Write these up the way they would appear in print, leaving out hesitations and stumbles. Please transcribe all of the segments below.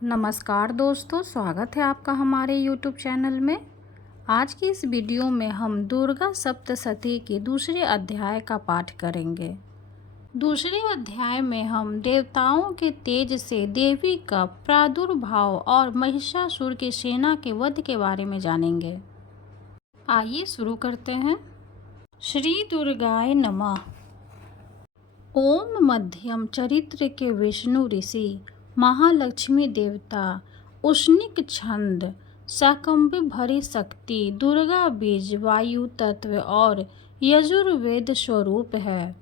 नमस्कार दोस्तों, स्वागत है आपका हमारे YouTube चैनल में। आज की इस वीडियो में हम दुर्गा सप्तशती के दूसरे अध्याय का पाठ करेंगे। दूसरे अध्याय में हम देवताओं के तेज से देवी का प्रादुर्भाव और महिषासुर की सेना के वध के बारे में जानेंगे। आइए शुरू करते हैं। श्री दुर्गाय नमः। ओम मध्यम चरित्र के विष्णु ऋषि, महालक्ष्मी देवता, उष्णिक छंद, शाकंभरी भरी शक्ति, दुर्गा बीज, वायु तत्व और यजुर्वेद स्वरूप है।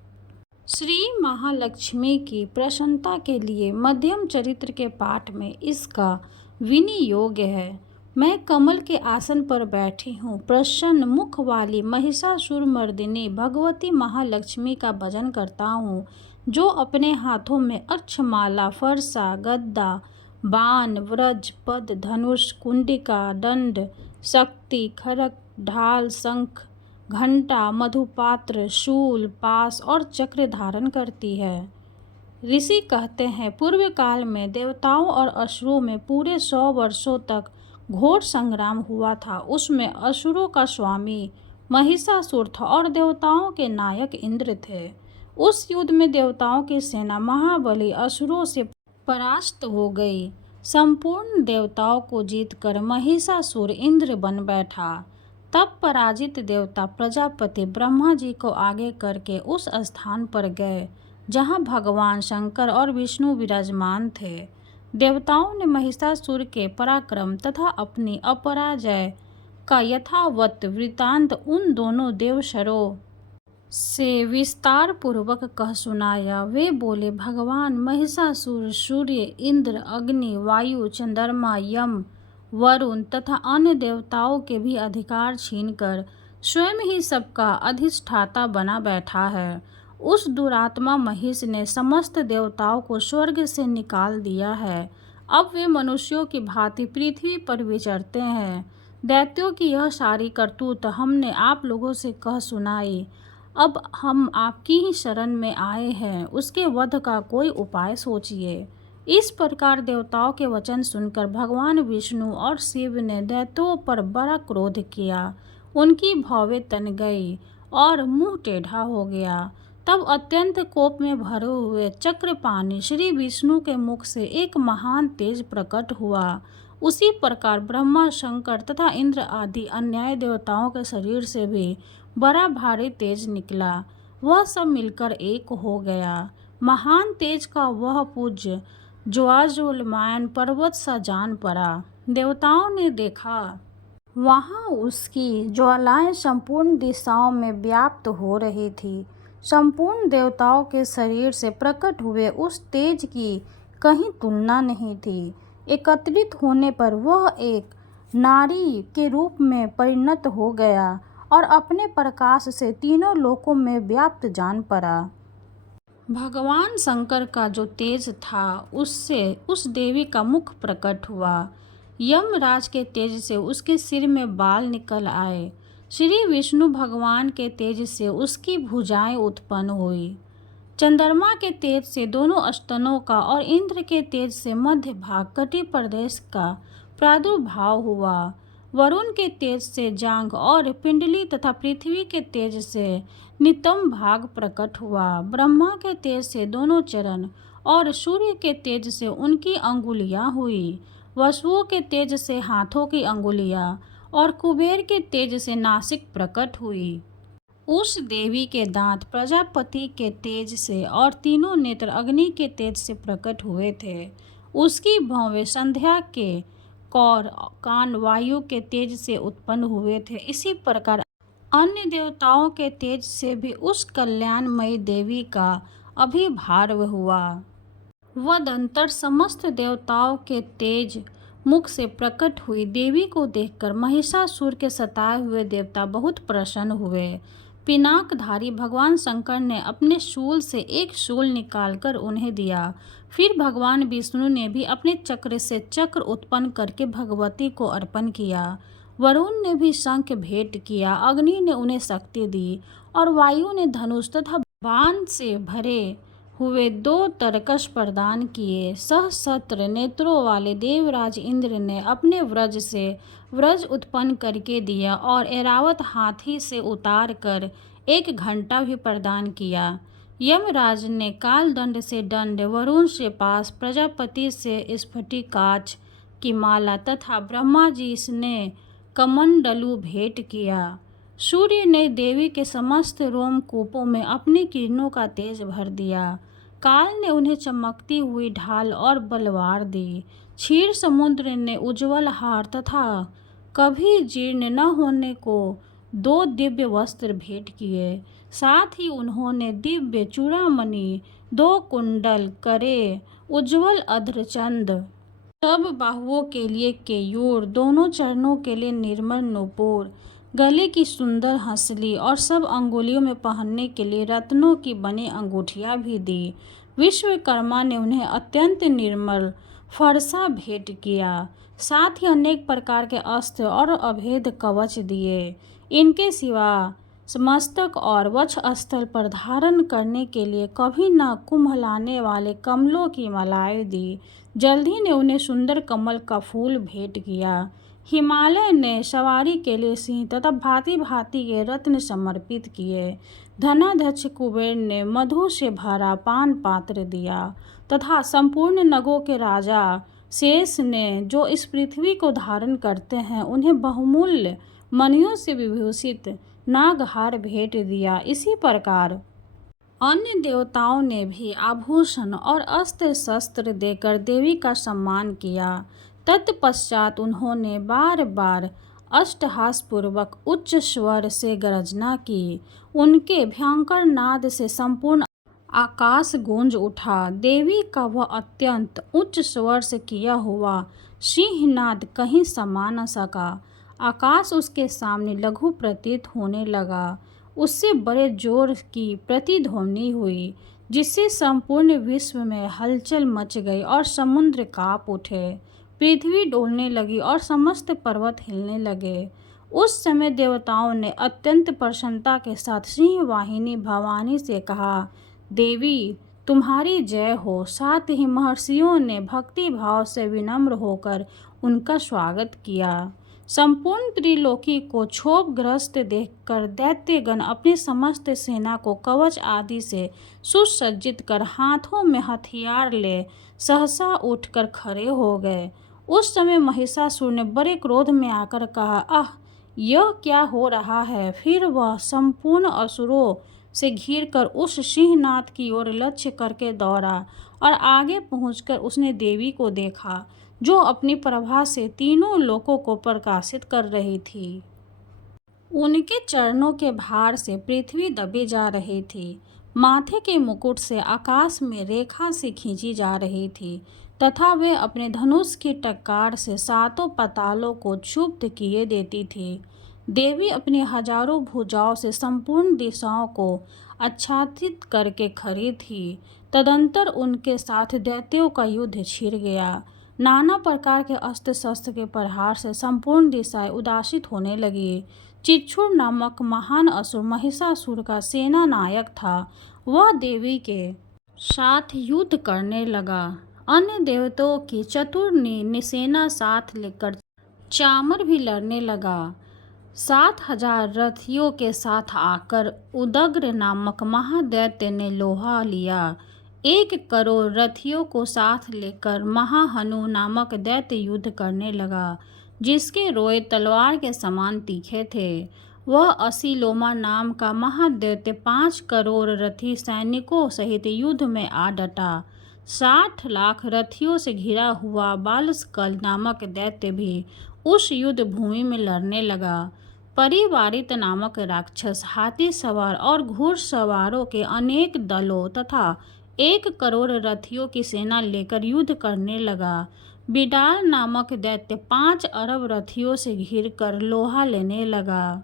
श्री महालक्ष्मी की प्रसन्नता के लिए मध्यम चरित्र के पाठ में इसका विनियोग है। मैं कमल के आसन पर बैठी हूँ, प्रसन्न मुख वाली महिषासुर मर्दिनी भगवती महालक्ष्मी का भजन करता हूँ, जो अपने हाथों में अक्षमाला, फरसा, गदा, बाण, वज्र, पद, धनुष, कुंडिका, दंड, शक्ति, खड्ग, ढाल, शंख, घंटा, मधुपात्र, शूल, पाश और चक्र धारण करती है। ऋषि कहते हैं, पूर्व काल में देवताओं और असुरों में पूरे 100 वर्षों तक घोर संग्राम हुआ था। उसमें असुरों का स्वामी महिषासुर था और देवताओं के नायक इंद्र थे। उस युद्ध में देवताओं की सेना महाबली असुरों से परास्त हो गई। संपूर्ण देवताओं को जीतकर महिषासुर इंद्र बन बैठा। तब पराजित देवता प्रजापति ब्रह्मा जी को आगे करके उस स्थान पर गए जहाँ भगवान शंकर और विष्णु विराजमान थे। देवताओं ने महिषासुर के पराक्रम तथा अपनी अपराजय का यथावत वृत्तांत उन दोनों देवशरों से विस्तार पूर्वक कह सुनाया। वे बोले, भगवान महिषासुर सूर्य, इंद्र, अग्नि, वायु, चंद्रमा, यम, वरुण तथा अन्य देवताओं के भी अधिकार छीनकर स्वयं ही सबका अधिष्ठाता बना बैठा है। उस दुरात्मा महिष ने समस्त देवताओं को स्वर्ग से निकाल दिया है। अब वे मनुष्यों की भांति पृथ्वी पर विचरते हैं। दैत्यों की यह सारी करतूत हमने आप लोगों से कह सुनाई। अब हम आपकी ही शरण में आए हैं, उसके वध का कोई उपाय सोचिए। इस प्रकार देवताओं के वचन सुनकर भगवान विष्णु और शिव ने दैत्यों पर बड़ा क्रोध किया। उनकी भौवें तन गई और मुंह टेढ़ा हो गया। तब अत्यंत कोप में भरे हुए चक्रपाणि श्री विष्णु के मुख से एक महान तेज प्रकट हुआ। उसी प्रकार ब्रह्मा, शंकर तथा इंद्र आदि अन्याय देवताओं के शरीर से भी बड़ा भारी तेज निकला। वह सब मिलकर एक हो गया। महान तेज का वह पुंज ज्वालायमान पर्वत सा जान पड़ा। देवताओं ने देखा, वहाँ उसकी ज्वालाएं संपूर्ण दिशाओं में व्याप्त हो रही थी। संपूर्ण देवताओं के शरीर से प्रकट हुए उस तेज की कहीं तुलना नहीं थी। एकत्रित होने पर वह एक नारी के रूप में परिणत हो गया और अपने प्रकाश से तीनों लोकों में व्याप्त जान पड़ा। भगवान शंकर का जो तेज था, उससे उस देवी का मुख प्रकट हुआ। यमराज के तेज से उसके सिर में बाल निकल आए। श्री विष्णु भगवान के तेज से उसकी भुजाएं उत्पन्न हुई। चंद्रमा के तेज से दोनों स्तनों का और इंद्र के तेज से मध्य भाग कटि प्रदेश का प्रादुर्भाव हुआ। वरुण के तेज से जांघ और पिंडली तथा पृथ्वी के तेज से नितंब भाग प्रकट हुआ। ब्रह्मा के तेज से दोनों चरण और सूर्य के तेज से उनकी अंगुलियां हुई। वसुओं के तेज से हाथों की अंगुलियां और कुबेर के तेज से नासिक प्रकट हुई। उस देवी के दांत प्रजापति के तेज से और तीनों नेत्र अग्नि के तेज से प्रकट हुए थे। उसकी भौवें संध्या के कौर कान वायु के तेज से उत्पन्न हुए थे। इसी प्रकार अन्य देवताओं के तेज से भी उस कल्याणमयी देवी का अभिभाव हुआ। वदंतर समस्त देवताओं के तेज मुख से प्रकट हुई देवी को देखकर महिषासुर के सताए हुए देवता बहुत प्रसन्न हुए। पिनाकधारी भगवान शंकर ने अपने शूल से एक शूल निकालकर उन्हें दिया। फिर भगवान विष्णु ने भी अपने चक्र से चक्र उत्पन्न करके भगवती को अर्पण किया। वरुण ने भी शंख भेंट किया। अग्नि ने उन्हें शक्ति दी और वायु ने धनुष तथा बाण से भरे हुए 2 तरकश प्रदान किए। सहस्त्र नेत्रों वाले देवराज इंद्र ने अपने व्रज से व्रज उत्पन्न करके दिया और ऐरावत हाथी से उतार कर 1 घंटा भी प्रदान किया। यमराज ने कालदंड से दंड, वरुण से पास, प्रजापति से स्फटिकाक्ष की माला तथा ब्रह्मा जी ने कमंडलू भेंट किया। सूर्य ने देवी के समस्त रोमकूपों में अपनी किरणों का तेज भर दिया। काल ने उन्हें चमकती हुई ढाल और बलवार दी। क्षीर समुद्र ने उज्ज्वल हार तथा कभी जीर्ण न होने को 2 दिव्य वस्त्र भेंट किए। साथ ही उन्होंने दिव्य चूड़ामणि, 2 कुंडल, करे उज्ज्वल अधरचंद, सब बाहुओं के लिए केयूर, दोनों चरणों के लिए निर्मल नूपुर, गले की सुंदर हंसली और सब अंगुलियों में पहनने के लिए रत्नों की बनी अंगूठियां भी दी। विश्वकर्मा ने उन्हें अत्यंत निर्मल फरसा भेंट किया। साथ ही अनेक प्रकार के अस्त्र और अभेद कवच दिए। इनके सिवा मस्तक और वक्ष स्थल पर धारण करने के लिए कभी न कुम्हलाने वाले कमलों की मालाएं दी। जल्दी ने उन्हें सुंदर कमल का फूल भेंट किया। हिमालय ने सवारी के लिए सिंह तथा भांति भांति के रत्न समर्पित किए। धनाध्यक्ष कुबेर ने मधु से भरा पान पात्र दिया तथा संपूर्ण नगों के राजा शेष ने, जो इस पृथ्वी को धारण करते हैं, उन्हें बहुमूल्य मणियों से विभूषित नागहार भेंट दिया। इसी प्रकार अन्य देवताओं ने भी आभूषण और अस्त्र शस्त्र देकर देवी का सम्मान किया। तत्पश्चात उन्होंने बार बार अट्टहासपूर्वक उच्च स्वर से गर्जना की। उनके भयंकर नाद से संपूर्ण आकाश गूंज उठा। देवी का वह अत्यंत उच्च स्वर से किया हुआ सिंहनाद कहीं समा न सका। आकाश उसके सामने लघु प्रतीत होने लगा। उससे बड़े जोर की प्रतिध्वनि हुई, जिससे संपूर्ण विश्व में हलचल मच गई और समुद्र कांप उठे, पृथ्वी डोलने लगी और समस्त पर्वत हिलने लगे। उस समय देवताओं ने अत्यंत प्रसन्नता के साथ सिंहवाहिनी भवानी से कहा, देवी तुम्हारी जय हो। साथ ही महर्षियों ने भक्ति भाव से विनम्र होकर उनका स्वागत किया। संपूर्ण त्रिलोकी को क्षोभग्रस्त देखकर दैत्यगण अपनी समस्त सेना को कवच आदि से सुसज्जित कर हाथों में हथियार ले सहसा उठकर खड़े हो गए। उस समय महिषासुर ने बड़े क्रोध में आकर कहा, आह, यह क्या हो रहा है। फिर वह संपूर्ण असुरों से घिरकर उस सिंहनाद की ओर लक्ष्य करके दौड़ा और आगे पहुंचकर उसने देवी को देखा, जो अपनी प्रभा से तीनों लोकों को प्रकाशित कर रही थी। उनके चरणों के भार से पृथ्वी दबी जा रही थी। माथे के मुकुट से आकाश में रेखा से खींची जा रही थी तथा वे अपने धनुष की टक्कार से 7 पातालों को क्षुब्ध किए देती थी। देवी अपनी हजारों भुजाओं से संपूर्ण दिशाओं को आच्छादित करके खड़ी थी। तदंतर उनके साथ दैत्यों का युद्ध छिड़ गया। नाना प्रकार के अस्त्र शस्त्र के प्रहार से संपूर्ण दिशाएं उदासित होने लगी। चिक्षुर नामक महान असुर महिषासुर का सेना नायक था। वह देवी के साथ युद्ध करने लगा। अन्य देवताओं की चतुर सेना साथ लेकर चामर भी लड़ने लगा। 7000 रथियों के साथ आकर उदग्र नामक महादैत्य ने लोहा लिया। 1 करोड़ रथियों को साथ लेकर महाहनु नामक दैत्य युद्ध करने लगा, जिसके रोए तलवार के समान तीखे थे। वह असीलोमा नाम का महादैत्य 5 करोड़ रथी सैनिकों सहित युद्ध में आ डटा। 60 लाख रथियों से घिरा हुआ बालस्कल नामक दैत्य भी उस युद्ध भूमि में लड़ने लगा। परिवारित नामक राक्षस हाथी सवार और घुड़सवारों के अनेक दलों तथा 1 करोड़ रथियों की सेना लेकर युद्ध करने लगा। बिडाल नामक दैत्य 5 अरब रथियों से घिरकर लोहा लेने लगा।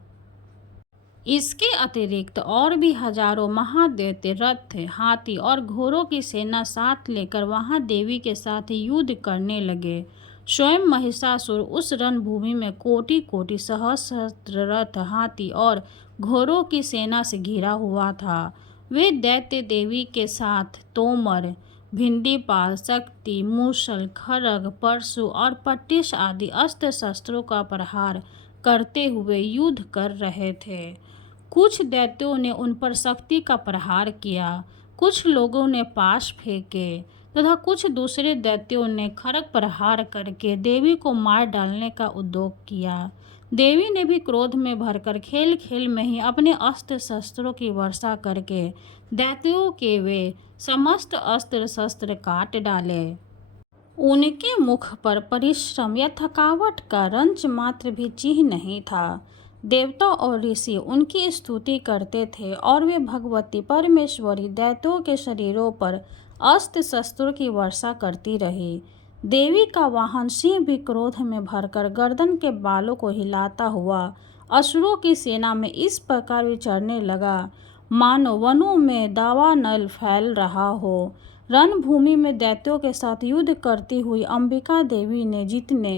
इसके अतिरिक्त और भी हजारों महादैत्य रथ, हाथी और घोड़ों की सेना साथ लेकर वहां देवी के साथ युद्ध करने लगे। स्वयं महिषासुर उस रणभूमि में कोटि कोटि सहस्त्र रथ, हाथी और घोड़ों की सेना से घिरा हुआ था। वे दैत्य देवी के साथ तोमर, भिंडीपाल, शक्ति, मूसल, खड्ग, परशु और पट्टिश आदि अस्त्र शस्त्रों का प्रहार करते हुए युद्ध कर रहे थे। कुछ दैत्यों ने उन पर शक्ति का प्रहार किया, कुछ लोगों ने पाश फेंके तथा कुछ दूसरे दैत्यों ने खड्ग प्रहार करके देवी को मार डालने का उद्योग किया। देवी ने भी क्रोध में भरकर खेल खेल में ही अपने अस्त्र शस्त्रों की वर्षा करके दैत्यों के वे समस्त अस्त्र शस्त्र काट डाले। उनके मुख पर परिश्रम या थकावट का रंच मात्र भी चिन्ह नहीं था। देवता और ऋषि उनकी स्तुति करते थे और वे भगवती परमेश्वरी दैत्यों के शरीरों पर अस्त्र शस्त्रों की वर्षा करती रही। देवी का वाहन सिंह भी क्रोध में भरकर गर्दन के बालों को हिलाता हुआ असुरों की सेना में इस प्रकार विचरने लगा, मानो वनों में दावानल फैल रहा हो। रणभूमि में दैत्यों के साथ युद्ध करती हुई अंबिका देवी ने जितने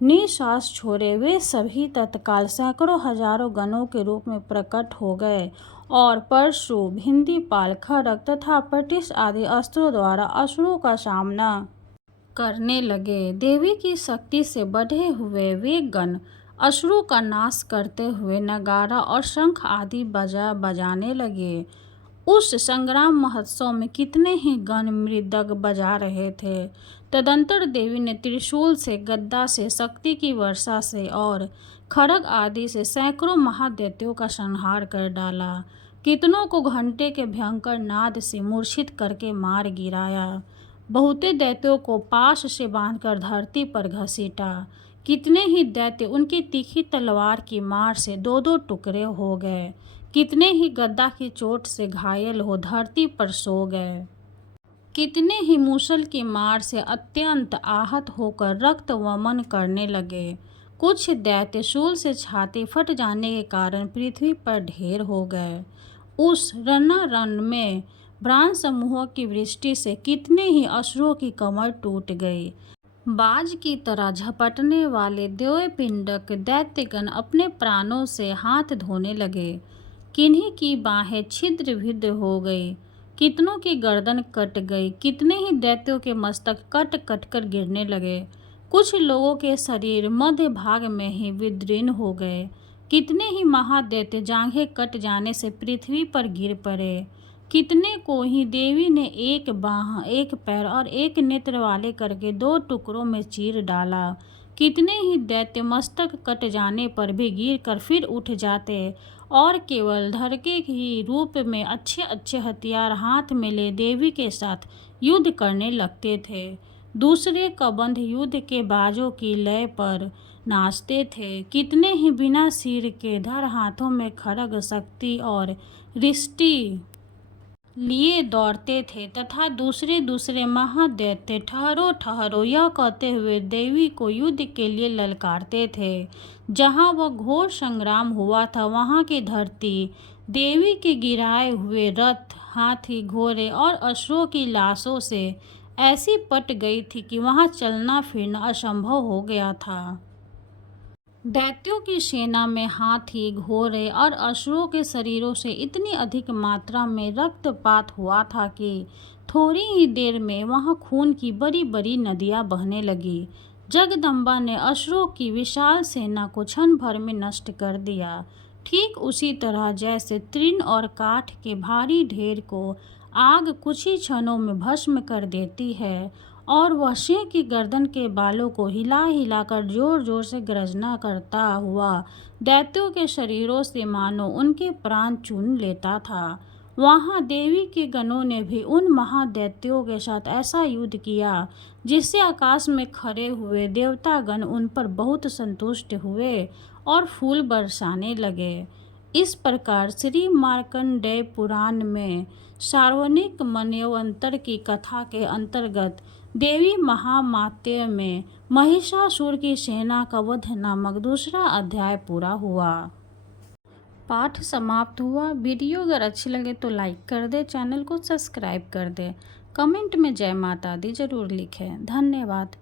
निश्वास छोड़े वे सभी तत्काल सैकड़ों हजारों गणों के रूप में प्रकट हो गए और परशु, भिंडीपाल, खड्ग तथा पट्टिश आदि अस्त्रों द्वारा असुरों का सामना करने लगे। देवी की शक्ति से बढ़े हुए वे गण असुरों का नाश करते हुए नगारा और शंख आदि बजाने लगे। उस संग्राम महोत्सव में कितने ही गण मृदंग बजा रहे थे। तदंतर देवी ने त्रिशूल से, गदा से, शक्ति की वर्षा से और खड्ग आदि से सैकड़ों महादैत्यों का संहार कर डाला। कितनों को घंटे के भयंकर नाद से मूर्छित करके मार गिराया। बहुते दैत्यों को पाश से बांधकर धरती पर घसीटा। कितने ही दैत्य उनकी तीखी तलवार की मार से दो दो टुकड़े हो गए। कितने ही गदा की चोट से घायल हो धरती पर सो गए। कितने ही मूसल की मार से अत्यंत आहत होकर रक्त वमन करने लगे। कुछ दैत्य शूल से छाती फट जाने के कारण पृथ्वी पर ढेर हो गए। उस रणारण में प्राण समूहों की वृष्टि से कितने ही असुरों की कमर टूट गई। बाज की तरह झपटने वाले देवपिंडक दैत्यगण अपने प्राणों से हाथ धोने लगे। किन्हीं की बाहें छिद्र भिद्र हो गई, कितनों की गर्दन कट गई, कितने ही दैत्यों के मस्तक कट कट कर गिरने लगे। कुछ लोगों के शरीर मध्य भाग में ही विदीर्ण हो गए। कितने ही महादैत्य जांघें कट जाने से पृथ्वी पर गिर पड़े। कितने को ही देवी ने एक बाह, एक पैर और एक नेत्र वाले करके दो टुकड़ों में चीर डाला। कितने ही दैत्य मस्तक कट जाने पर भी गिर कर फिर उठ जाते और केवल धड़के ही रूप में अच्छे अच्छे हथियार हाथ में ले देवी के साथ युद्ध करने लगते थे। दूसरे कबंध युद्ध के बाजों की लय पर नाचते थे। कितने ही बिना सिर के धड़ हाथों में खड्ग, शक्ति और रिष्टि लिए दौड़ते थे तथा दूसरे दूसरे महादैत्य ठहरो ठहरो यह कहते हुए देवी को युद्ध के लिए ललकारते थे। जहाँ वह घोर संग्राम हुआ था वहाँ की धरती देवी के गिराए हुए रथ, हाथी, घोड़े और असुरों की लाशों से ऐसी पट गई थी कि वहाँ चलना फिरना असंभव हो गया था। दैत्यों की सेना में हाथी, घोड़े और असुरों के शरीरों से इतनी अधिक मात्रा में रक्तपात हुआ था कि थोड़ी ही देर में वहां खून की बड़ी बड़ी नदियां बहने लगी। जगदम्बा ने असुरों की विशाल सेना को क्षण भर में नष्ट कर दिया। ठीक उसी तरह जैसे तृण और काठ के भारी ढेर को आग कुछ ही क्षणों में भस्म कर देती है और वह सिंह की गर्दन के बालों को हिला हिलाकर जोर जोर से गर्जना करता हुआ दैत्यों के शरीरों से मानो उनके प्राण चून लेता था, वहाँ देवी के गणों ने भी उन महादैत्यों के साथ ऐसा युद्ध किया जिससे आकाश में खड़े हुए देवतागण उन पर बहुत संतुष्ट हुए और फूल बरसाने लगे। इस प्रकार श्री मार्कंडेय पुराण में सार्वजनिक मनवंतर की कथा के अंतर्गत देवी महामात्य में महिषासुर की सेना का वध नामक दूसरा अध्याय पूरा हुआ। पाठ समाप्त हुआ। वीडियो अगर अच्छी लगे तो लाइक कर दे, चैनल को सब्सक्राइब कर दे, कमेंट में जय माता दी जरूर लिखें। धन्यवाद।